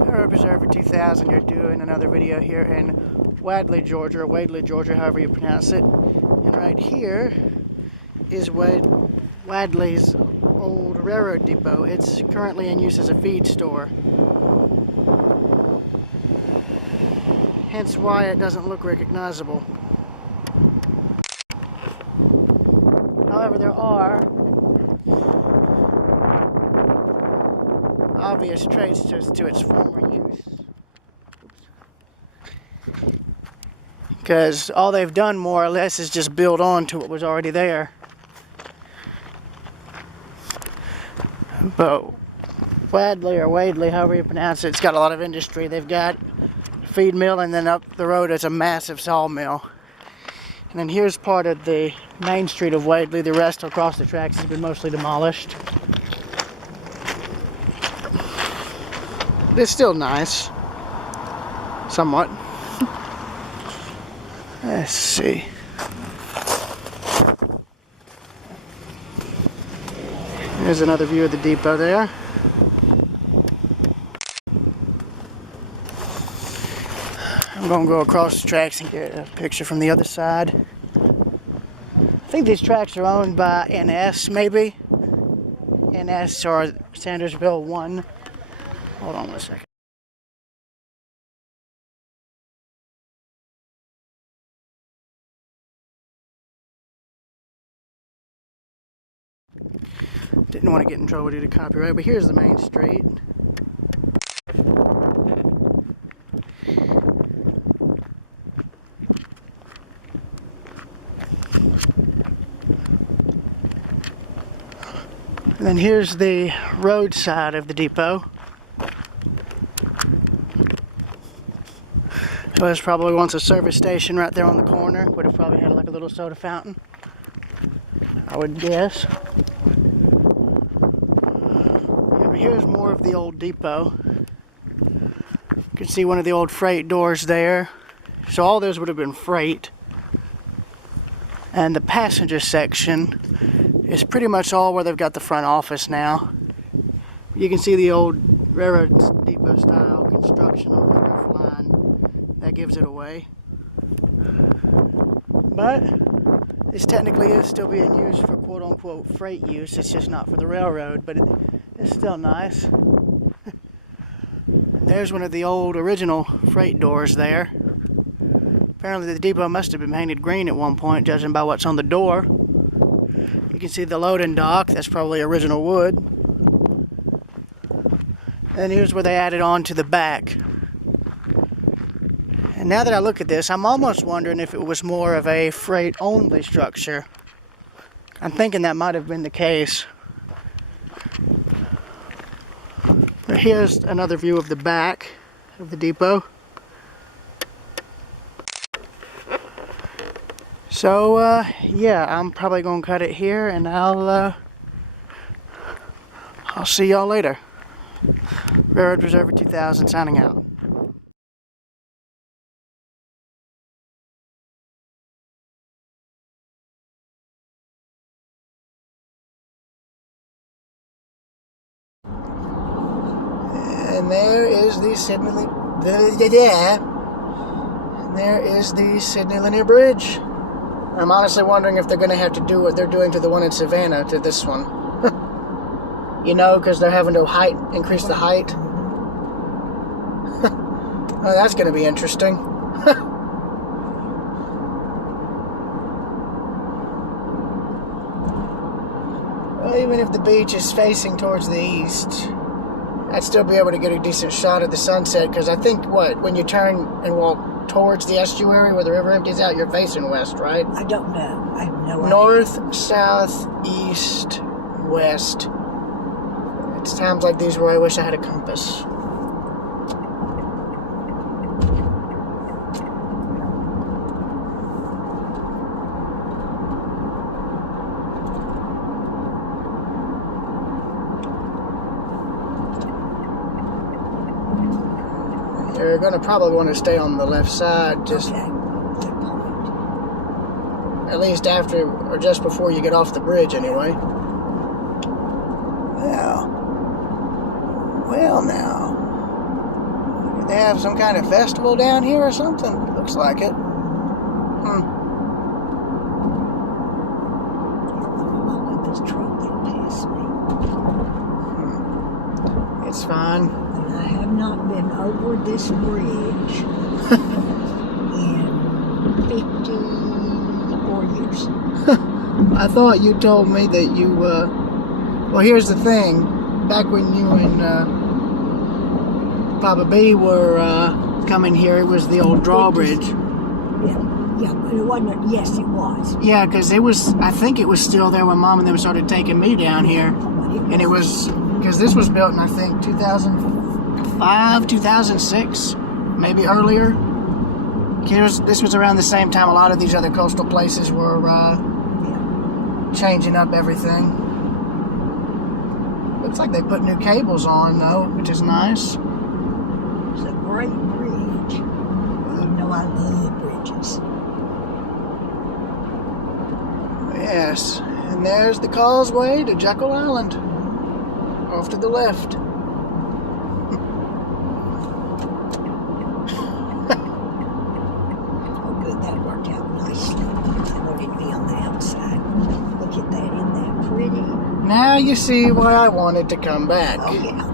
Railroad Preserver 2000, you're doing another video here in Wadley, Georgia, or Wadley, Georgia, however you pronounce it. And right here is Wadley's old railroad depot. It's currently in use as a feed store. Hence why it doesn't look recognizable. However, there are obvious traits to its former use. Because all they've done more or less is just build on to what was already there. But Wadley or Wadley, however you pronounce it, it's got a lot of industry. They've got a feed mill, and then up the road is a massive sawmill. And then here's part of the main street of Wadley. The rest across the tracks has been mostly demolished. It's still nice. Somewhat. Let's see. Here's another view of the depot there. I'm going to go across the tracks and get a picture from the other side. I think these tracks are owned by NS, maybe. NS or Sandersville 1. Hold on one second. Didn't want to get in trouble due to copyright, but here's the main street. And then here's the road side of the depot. It was probably once a service station right there on the corner. Would have probably had like a little soda fountain, I would guess. Yeah, but here's more of the old depot. You can see one of the old freight doors there. So all those would have been freight. And the passenger section is pretty much all where they've got the front office now. You can see the old railroad depot style construction over the roof line. That gives it away. But this technically is still being used for quote unquote freight use. It's just not for the railroad, but it's still nice. There's one of the old original freight doors there. Apparently the depot must have been painted green at one point, judging by what's on the door. You can see the loading dock. That's probably original wood. And here's where they added on to the back. And now that I look at this, I'm almost wondering if it was more of a freight-only structure. I'm thinking that might have been the case. But here's another view of the back of the depot. So, yeah, I'm probably going to cut it here, and I'll see y'all later. Railroad Preserver 2000 signing out. And there is the Sydney Linear Bridge. I'm honestly wondering if they're going to have to do what they're doing to the one in Savannah to this one. You know, because they're having to increase the height. Oh, that's going to be interesting. Well, even if the beach is facing towards the east, I'd still be able to get a decent shot of the sunset, because I think, when you turn and walk towards the estuary where the river empties out, you're facing west, right? I don't know. I have no idea. North, south, east, west. It's times like these where I wish I had a compass. You're going to probably want to stay on the left side, just okay. Good point. At least after or just before you get off the bridge, anyway. Well now. They have some kind of festival down here or something. Looks like it. I'm gonna let this truck get past me. It's fine. And I have not been over this bridge in 54 years. I thought you told me that you, well, here's the thing. Back when you and Papa B were coming here, it was the old drawbridge. Yeah, but it wasn't. Yes, it was. Yeah, because it was, I think it was still there when Mom and them started taking me down here. But And it was, because this was built in, I think, 2005, 2006, maybe earlier. This was around the same time a lot of these other coastal places were changing up everything. Looks like they put new cables on, though, which is nice. It's a great bridge. You know I love bridges. Yes, and there's the causeway to Jekyll Island. Off to the left. Oh, good, that worked out nicely. I wanted to be on the outside. Look at that, isn't that pretty? Now you see why I wanted to come back. Oh, yeah.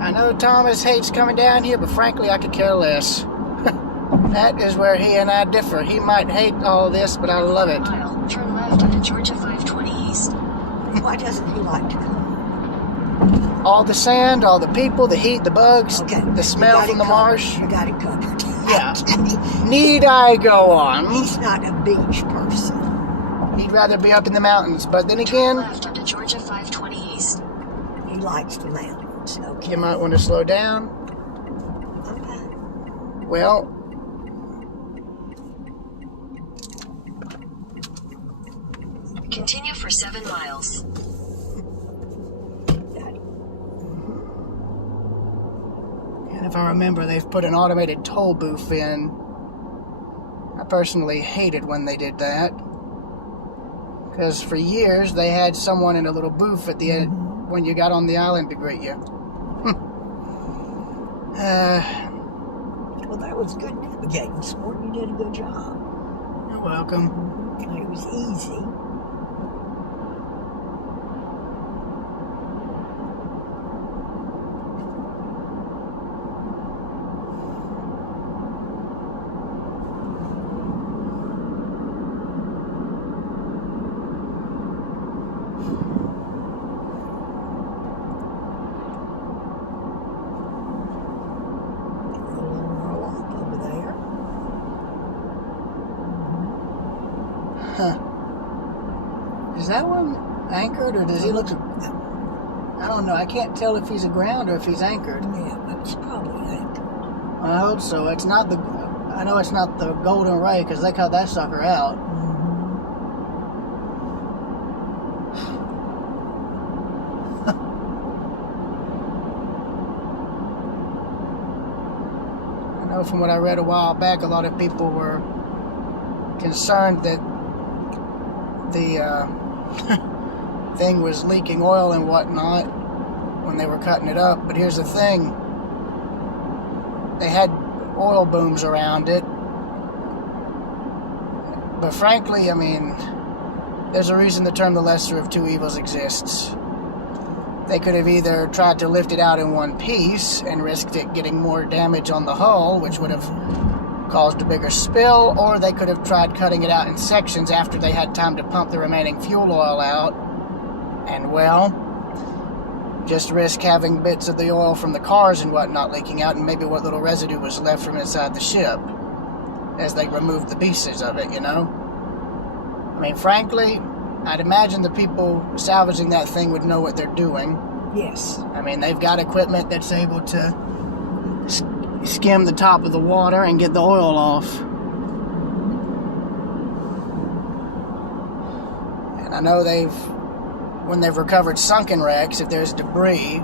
I know Thomas hates coming down here, but frankly, I could care less. That is where he and I differ. He might hate all this, but I love it. Turn left onto Georgia 520 East. Why doesn't he like to come? All the sand, all the people, the heat, the bugs, Okay. the smell from the marsh. I got it covered. Yeah. Need I go on? He's not a beach person. He'd rather be up in the mountains, but then Turn again, left onto Georgia 520 East. He likes the mountains. Okay. you might want to slow down. Okay. Well, Continue for 7 miles. Got it. and if I remember, they've put an automated toll booth in. I personally hated when they did that. Because for years, they had someone in a little booth at the end when you got on the island to greet you. Well, that was good navigating, Sport. You did a good job. You're welcome. It was easy. Roll off over there. Huh. Is that one anchored, or does he look... I don't know. I can't tell if he's aground or if he's anchored. Yeah, but it's probably anchored. I hope so. It's not the... I know it's not the Golden Ray, because they cut that sucker out. I know from what I read a while back, a lot of people were concerned that the thing was leaking oil and whatnot when they were cutting it up. But here's the thing. They had oil booms around it. But frankly, I mean, there's a reason the term the lesser of two evils exists. They could have either tried to lift it out in one piece and risked it getting more damage on the hull, which would have caused a bigger spill, or they could have tried cutting it out in sections after they had time to pump the remaining fuel oil out, and well, just risk having bits of the oil from the cars and whatnot leaking out, and maybe what little residue was left from inside the ship as they removed the pieces of it, you know? I mean, frankly, I'd imagine the people salvaging that thing would know what they're doing. Yes. I mean, they've got equipment that's able to skim the top of the water and get the oil off. And I know when they've recovered sunken wrecks, if there's debris,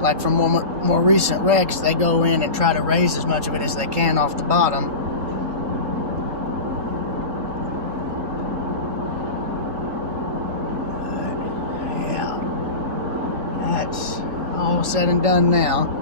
like from more recent wrecks, they go in and try to raise as much of it as they can off the bottom. But, yeah, that's all all said and done now.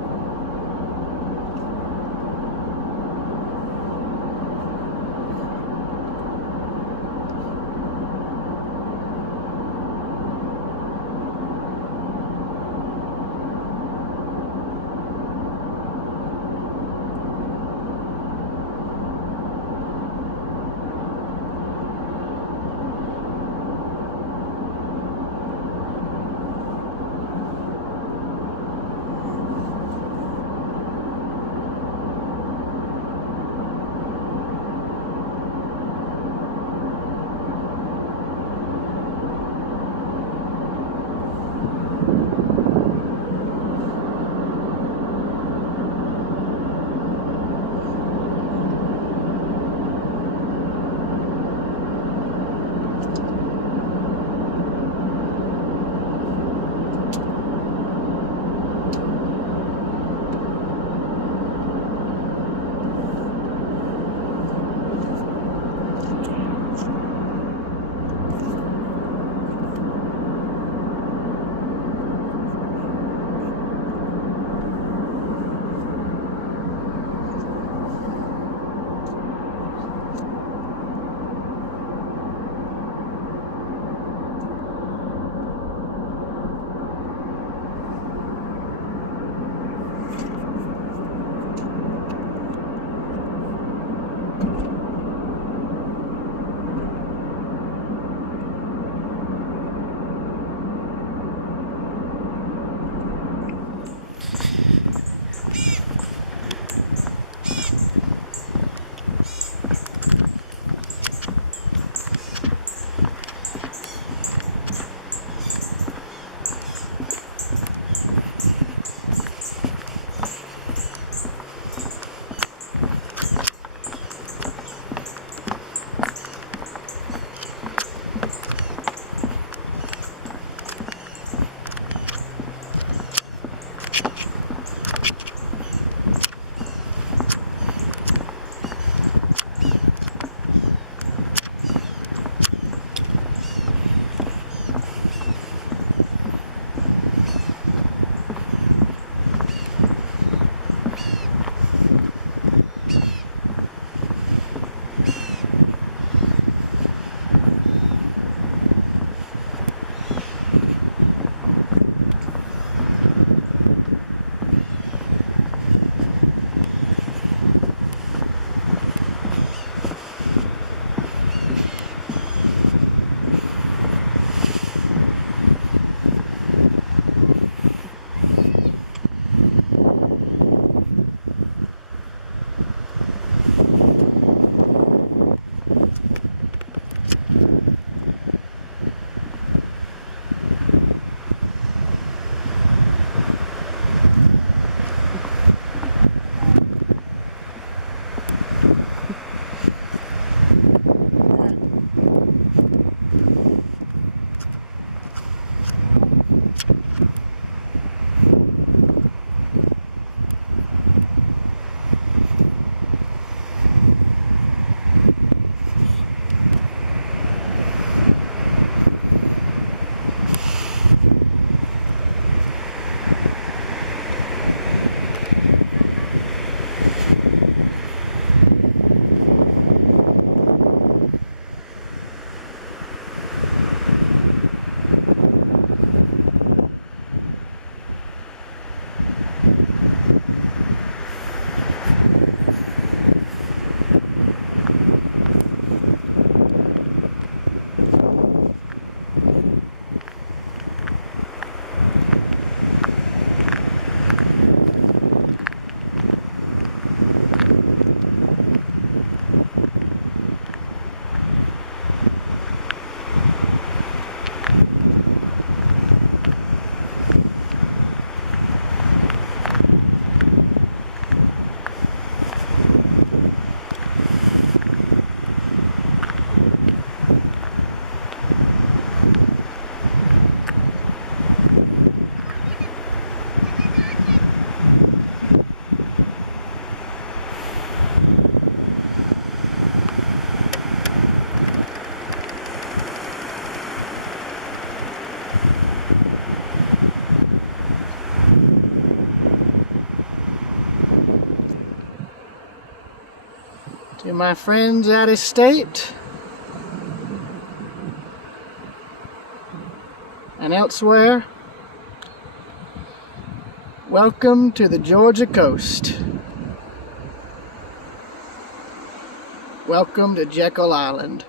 To my friends out of state and elsewhere, welcome to the Georgia coast. Welcome to Jekyll Island.